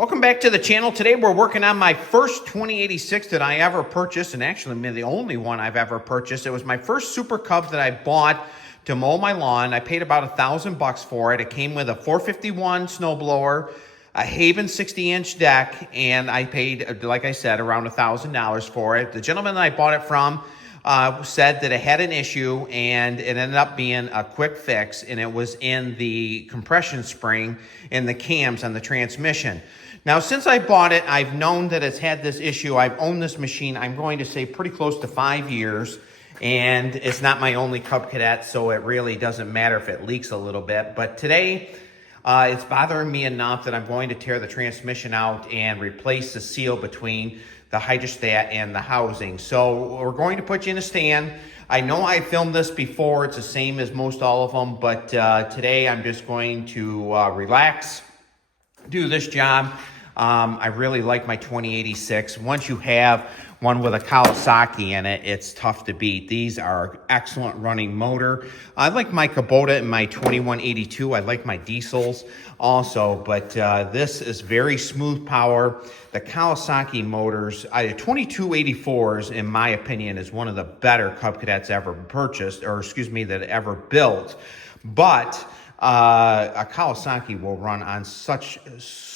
Welcome back to the channel. Today we're working on my first 2086 that I ever purchased, and actually the only one I've ever purchased. It was my first Super Cub that I bought to mow my lawn. I paid about $1,000 for it. It came with a 451 snowblower, a Haven 60-inch deck, and I paid, like I said, around $1,000 for it. The gentleman that I bought it from said that it had an issue, and it ended up being a quick fix, and it was in the compression spring in the cams on the transmission. Now, since I bought it, I've known that it's had this issue. I've owned this machine, I'm going to say, pretty close to 5 years, and it's not my only Cub Cadet, so it really doesn't matter if it leaks a little bit. But today, it's bothering me enough that I'm going to tear the transmission out and replace the seal between the hydrostat and the housing. So we're going to put you in a stand. I know I filmed this before. It's the same as most all of them, but today I'm just going to relax, do this job. I really like my 2086. Once you have one with a Kawasaki in it, it's tough to beat. These are excellent running motor. I like my Kubota and my 2182. I like my diesels also, but this is very smooth power. The Kawasaki motors, 2284s, in my opinion, is one of the better Cub Cadets ever purchased, or excuse me, that ever built. But a Kawasaki will run on such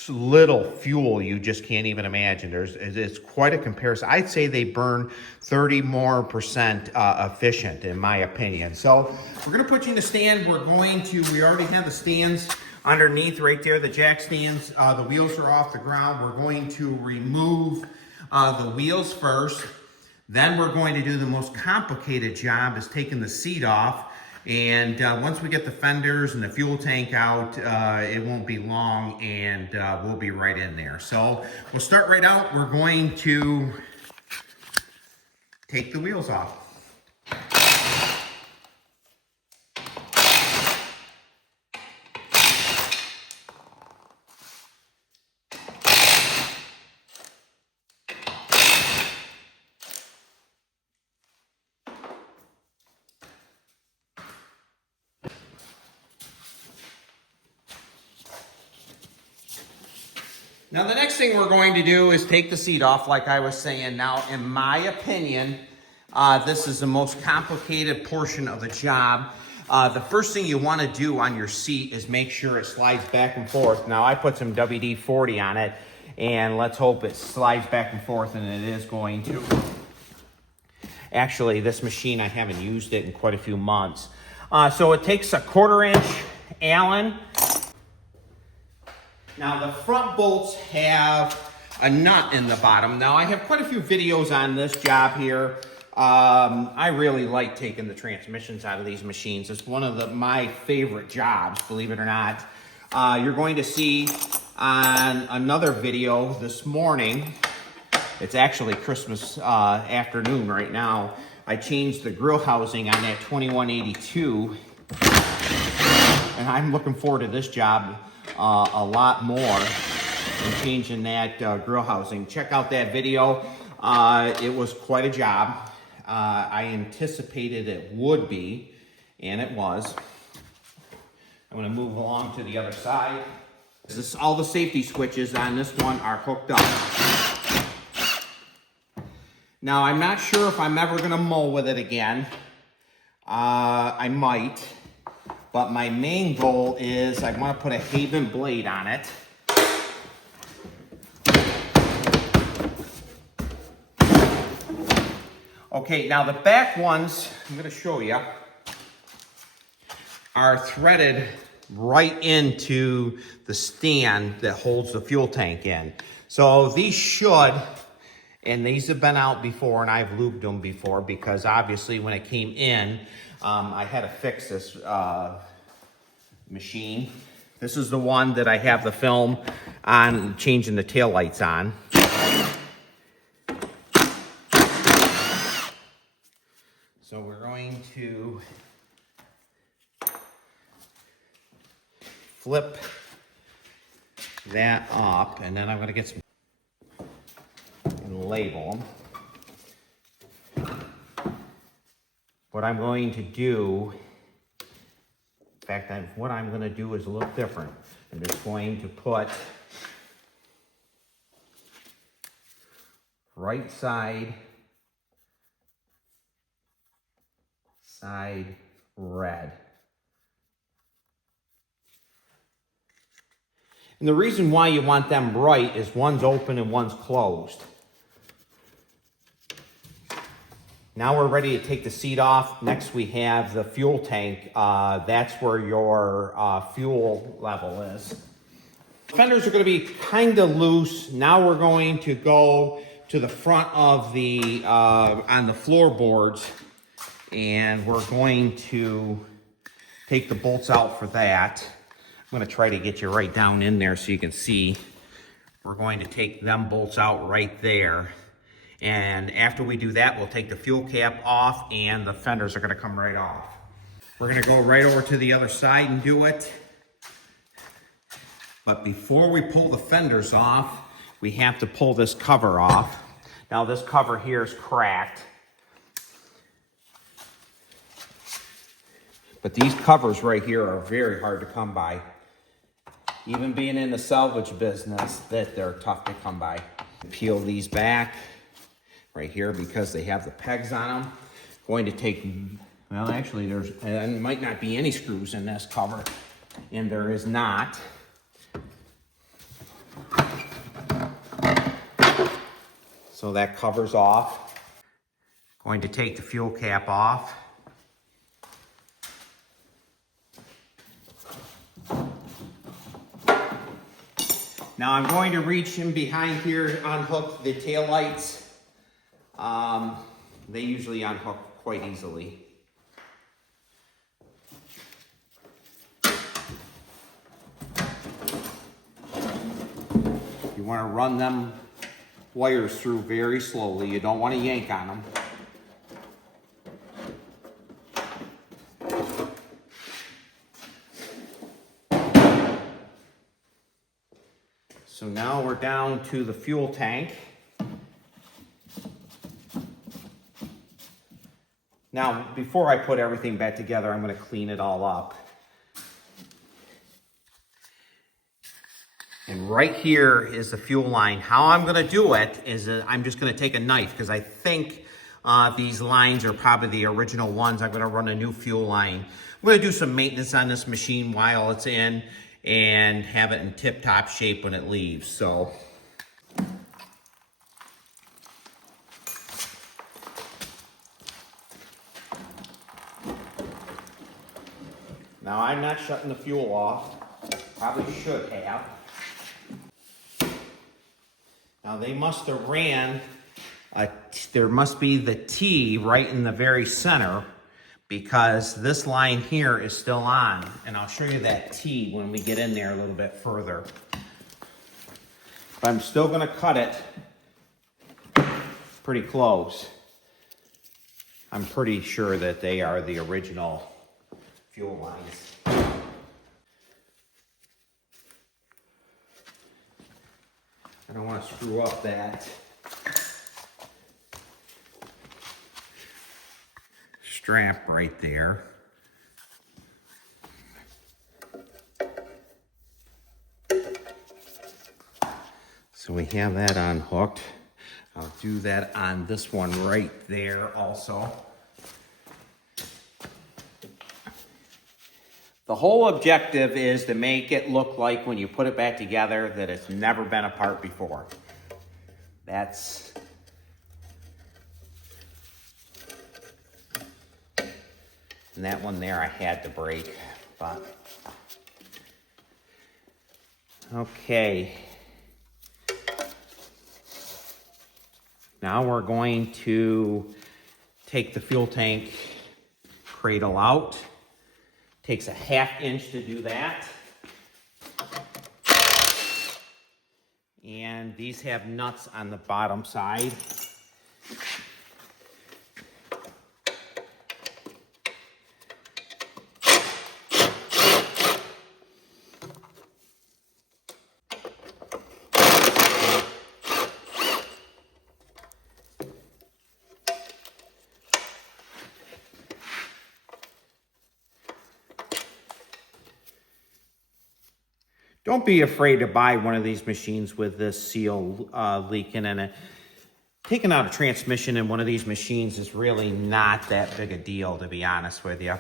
little fuel you just can't even imagine. It's quite a comparison. I'd say they burn 30% more efficient, in my opinion. So we're going to put you in the stand. We already have the stands underneath right there, the jack stands. The wheels are off the ground. We're going to remove the wheels first. Then we're going to do the most complicated job, is taking the seat off. And once we get the fenders and the fuel tank out, it won't be long, and we'll be right in there. So we'll start right out. We're going to take the wheels off. Now, the next thing we're going to do is take the seat off, like I was saying. Now, in my opinion, this is the most complicated portion of the job. The first thing you want to do on your seat is make sure it slides back and forth. Now, I put some WD-40 on it, and let's hope it slides back and forth, and it is going to. Actually, this machine, I haven't used it in quite a few months. So it takes a 1/4-inch Allen. Now, the front bolts have a nut in the bottom. Now, I have quite a few videos on this job here. I really like taking the transmissions out of these machines. It's one of my favorite jobs, believe it or not. You're going to see on another video this morning, it's actually Christmas afternoon right now, I changed the grill housing on that 2182, and I'm looking forward to this job a lot more than changing that grill housing. Check out that video. It was quite a job. I anticipated it would be, and it was. I'm going to move along to the other side. All the safety switches on this one are hooked up. Now, I'm not sure if I'm ever going to mow with it again. I might. But my main goal is I want to put a Haven blade on it. Okay, now the back ones, I'm going to show you, are threaded right into the stand that holds the fuel tank in. So these should, and these have been out before, and I've lubed them before, because obviously when it came in, I had to fix this machine. This is the one that I have the film on changing the taillights on. So we're going to flip that up, and then I'm going to get some and label them. What I'm going to do, in fact, what I'm going to do is a little different. I'm just going to put right side, side red. And the reason why you want them bright is one's open and one's closed. Now we're ready to take the seat off. Next we have the fuel tank. That's where your fuel level is. Fenders are going to be kind of loose. Now we're going to go to the front of the, on the floorboards, and we're going to take the bolts out for that. I'm going to try to get you right down in there so you can see. We're going to take them bolts out right there. And after we do that, we'll take the fuel cap off and the fenders are going to come right off. We're going to go right over to the other side and do it. But before we pull the fenders off, we have to pull this cover off. Now this cover here is cracked. But these covers right here are very hard to come by. Even being in the salvage business, they're tough to come by. Peel these back right here because they have the pegs on them. Going to take, well actually there might not be any screws in this cover, and there is not. So that covers off. Going to take the fuel cap off. Now I'm going to reach in behind here, unhook the taillights. They usually unhook quite easily. You want to run them wires through very slowly. You don't want to yank on them. So now we're down to the fuel tank. Now, before I put everything back together, I'm going to clean it all up. And right here is the fuel line. How I'm going to do it is I'm just going to take a knife because I think these lines are probably the original ones. I'm going to run a new fuel line. I'm going to do some maintenance on this machine while it's in and have it in tip-top shape when it leaves. So now I'm not shutting the fuel off. Probably should have. Now they must have ran, there must be the T right in the very center because this line here is still on. And I'll show you that T when we get in there a little bit further. But I'm still gonna cut it pretty close. I'm pretty sure that they are the original fuel lines. I don't want to screw up that strap right there. So we have that unhooked. I'll do that on this one right there also. The whole objective is to make it look like when you put it back together that it's never been apart before. That's and that one there I had to break, but okay. Now we're going to take the fuel tank cradle out. Takes a ½ inch to do that. And these have nuts on the bottom side. Don't be afraid to buy one of these machines with this seal leaking in it. Taking out a transmission in one of these machines is really not that big a deal, to be honest with you.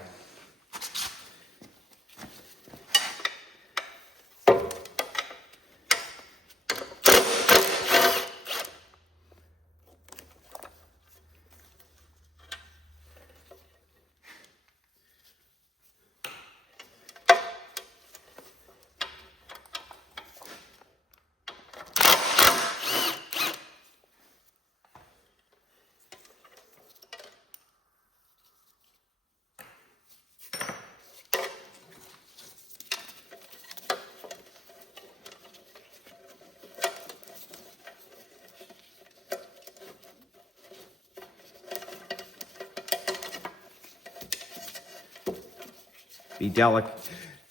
Be delicate,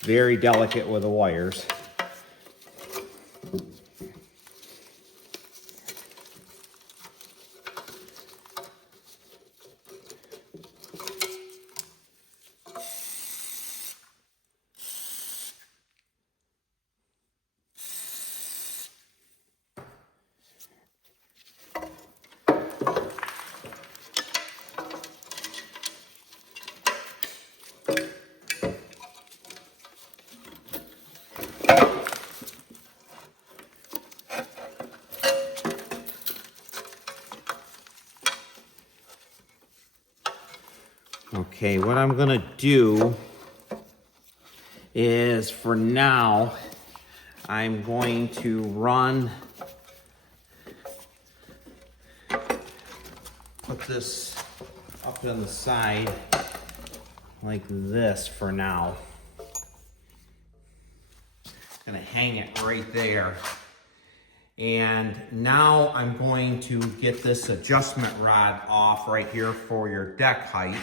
very delicate with the wires. Okay, what I'm gonna do is, for now, I'm going to put this up on the side like this for now. Gonna hang it right there. And now I'm going to get this adjustment rod off right here for your deck height.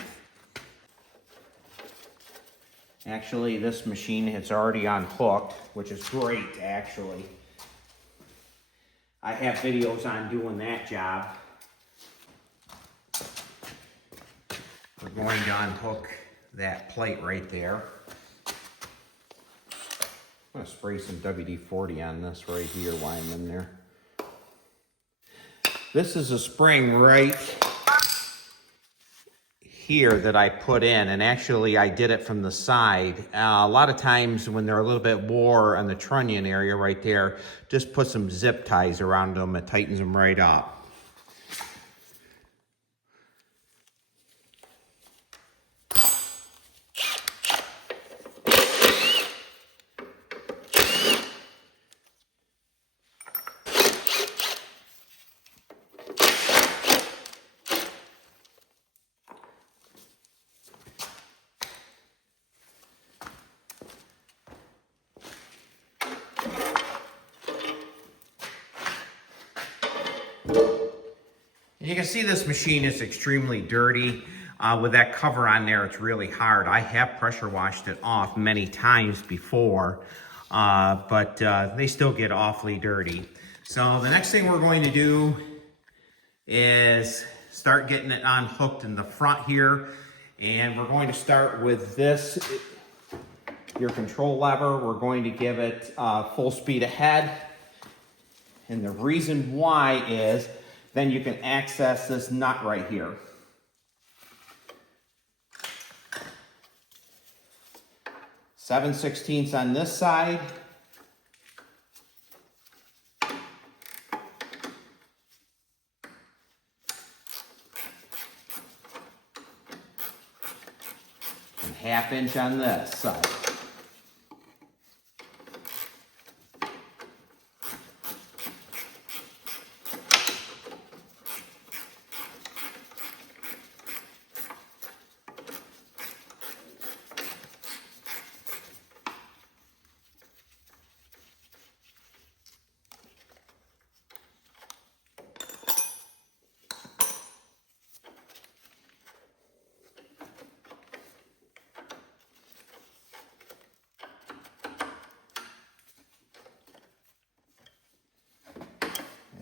Actually, this machine is already unhooked, which is great, actually. I have videos on doing that job. We're going to unhook that plate right there. I'm going to spray some WD-40 on this right here while I'm in there. This is a spring right here that I put in, and actually I did it from the side. A lot of times when they're a little bit wore on the trunnion area right there, just put some zip ties around them. It tightens them right up. You can see this machine is extremely dirty. With that cover on there, it's really hard. I have pressure washed it off many times before, but they still get awfully dirty. So the next thing we're going to do is start getting it unhooked in the front here. And we're going to start with this, your control lever. We're going to give it full speed ahead. And the reason why is then you can access this nut right here. Seven 16ths on this side. And 1/2 inch on this side.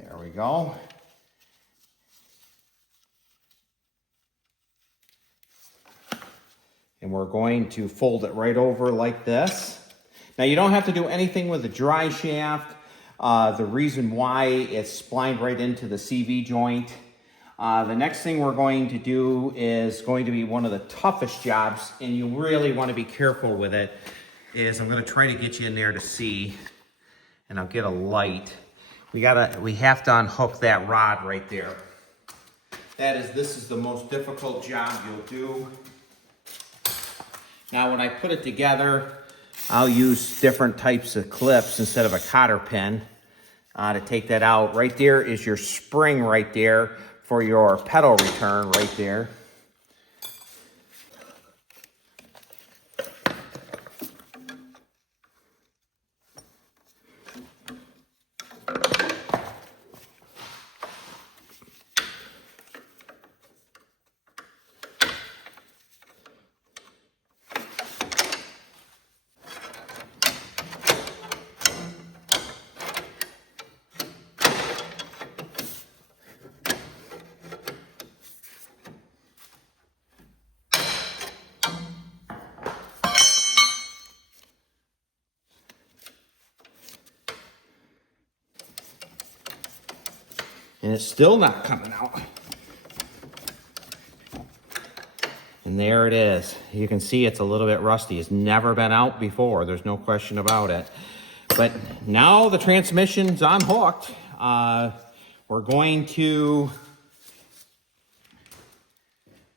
There we go. And we're going to fold it right over like this. Now you don't have to do anything with the dry shaft. The reason why it's splined right into the CV joint. The next thing we're going to do is going to be one of the toughest jobs, and you really want to be careful with it, is I'm going to try to get you in there to see, and I'll get a light. We have to unhook that rod right there. This is the most difficult job you'll do. Now when I put it together, I'll use different types of clips instead of a cotter pin to take that out. Right there is your spring right there for your pedal return right there. And it's still not coming out. And there it is. You can see it's a little bit rusty. It's never been out before. There's no question about it. But now the transmission's unhooked. We're going to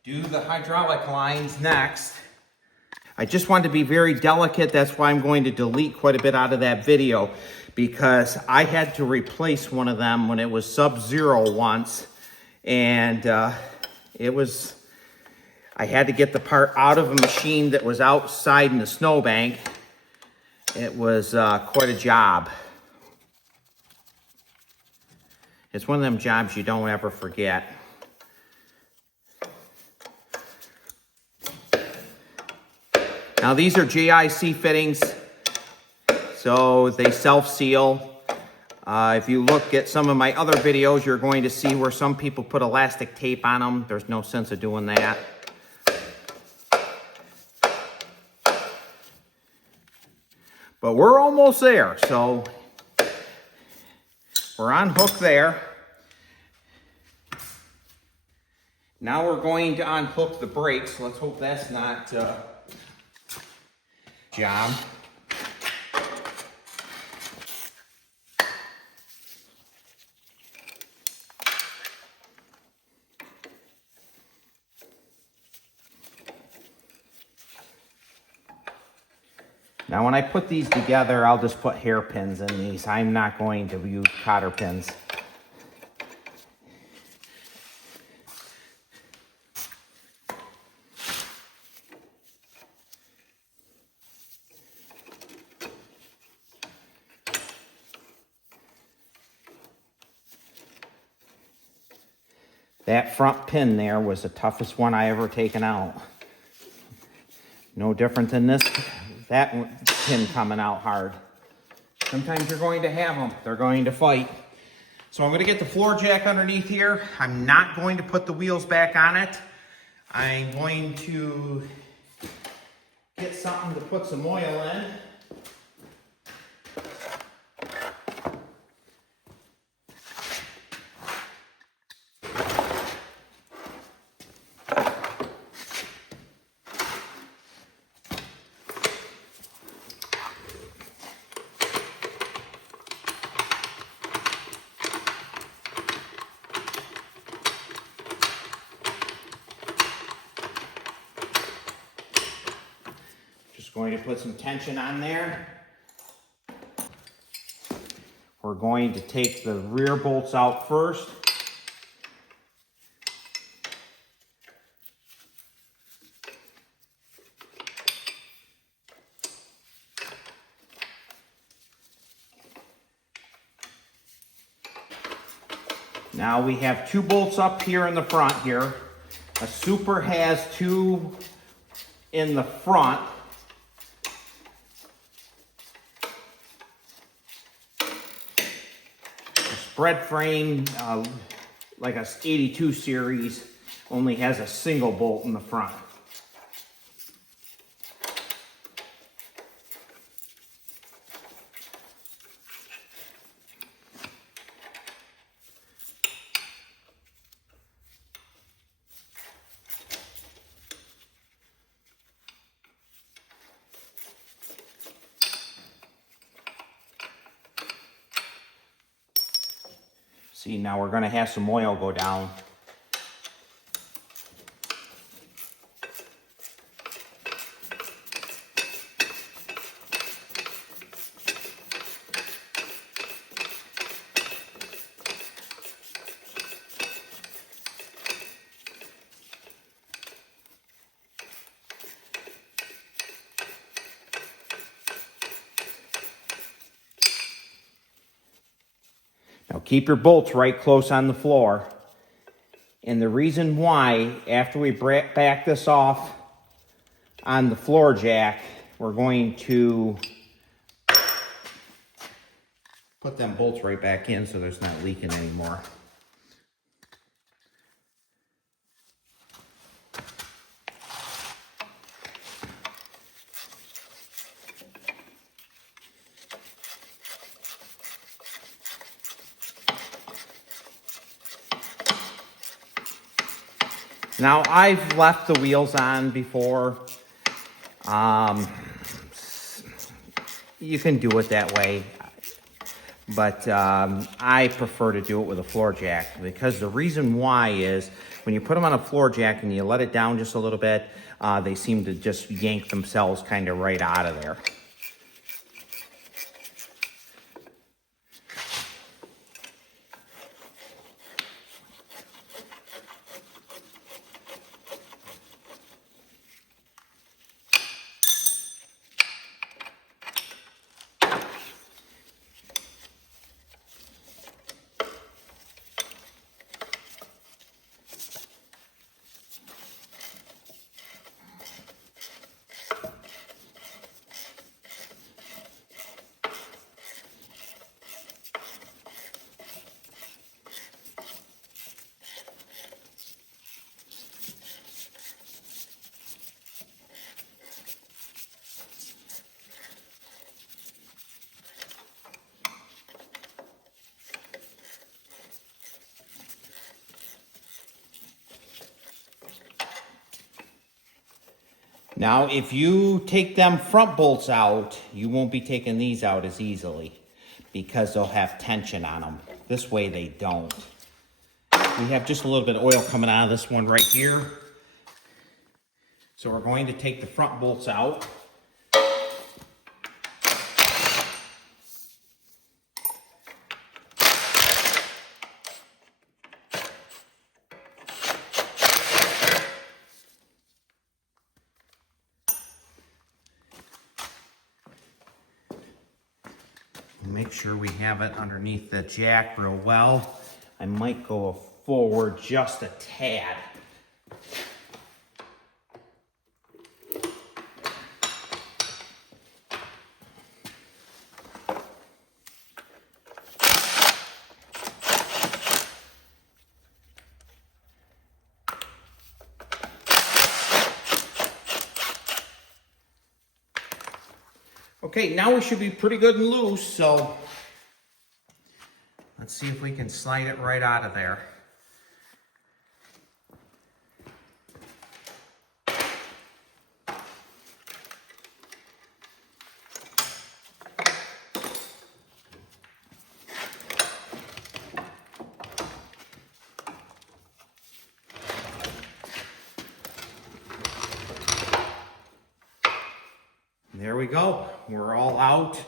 do the hydraulic lines next. I just wanted to be very delicate. That's why I'm going to delete quite a bit out of that video, because I had to replace one of them when it was sub-zero once, and I had to get the part out of a machine that was outside in the snowbank. It was quite a job. It's one of them jobs you don't ever forget. Now these are JIC fittings, so they self-seal. If you look at some of my other videos, you're going to see where some people put elastic tape on them. There's no sense of doing that. But we're almost there, so we're on hook there. Now we're going to unhook the brakes. Let's hope that's not job. Now when I put these together, I'll just put hairpins in these. I'm not going to use cotter pins. That front pin there was the toughest one I ever taken out. No different than that pin coming out hard. Sometimes you're going to have them. They're going to fight. So I'm going to get the floor jack underneath here. I'm not going to put the wheels back on it. I'm going to get something to put some oil in. Going to put some tension on there. We're going to take the rear bolts out first. Now we have two bolts up here in the front here. A Super has two in the front. Spread frame, like a 82 series, only has a single bolt in the front. See, now we're going to have some oil go down. Now keep your bolts right close on the floor. And the reason why, after we back this off on the floor jack, we're going to put them bolts right back in so there's not leaking anymore. Now, I've left the wheels on before. You can do it that way, but I prefer to do it with a floor jack, because the reason why is when you put them on a floor jack and you let it down just a little bit, they seem to just yank themselves kind of right out of there. Now, if you take them front bolts out, you won't be taking these out as easily because they'll have tension on them. This way they don't. We have just a little bit of oil coming out of this one right here. So we're going to take the front bolts out. Make sure we have it underneath the jack real well. I might go forward just a tad. Okay, now we should be pretty good and loose, so let's see if we can slide it right out of there. There we go. We're all out.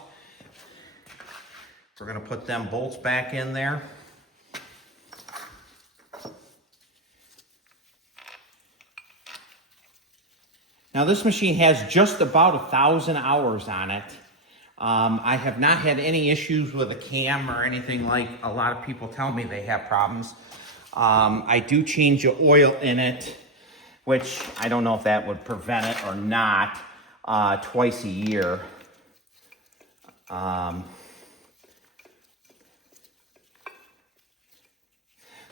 We're going to put them bolts back in there. Now this machine has just about 1,000 hours on it. I have not had any issues with a cam or anything like a lot of people tell me they have problems. I do change the oil in it, which I don't know if that would prevent it or not, twice a year.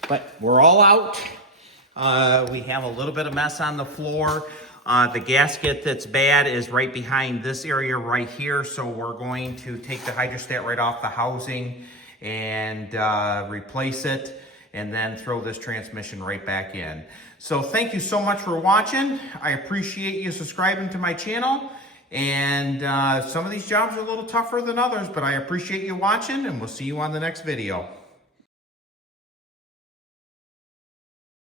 But we're all out. We have a little bit of mess on the floor. The gasket that's bad is right behind this area right here. So we're going to take the hydrostat right off the housing and replace it, and then throw this transmission right back in. So thank you so much for watching. I appreciate you subscribing to my channel. And some of these jobs are a little tougher than others, but I appreciate you watching, and we'll see you on the next video.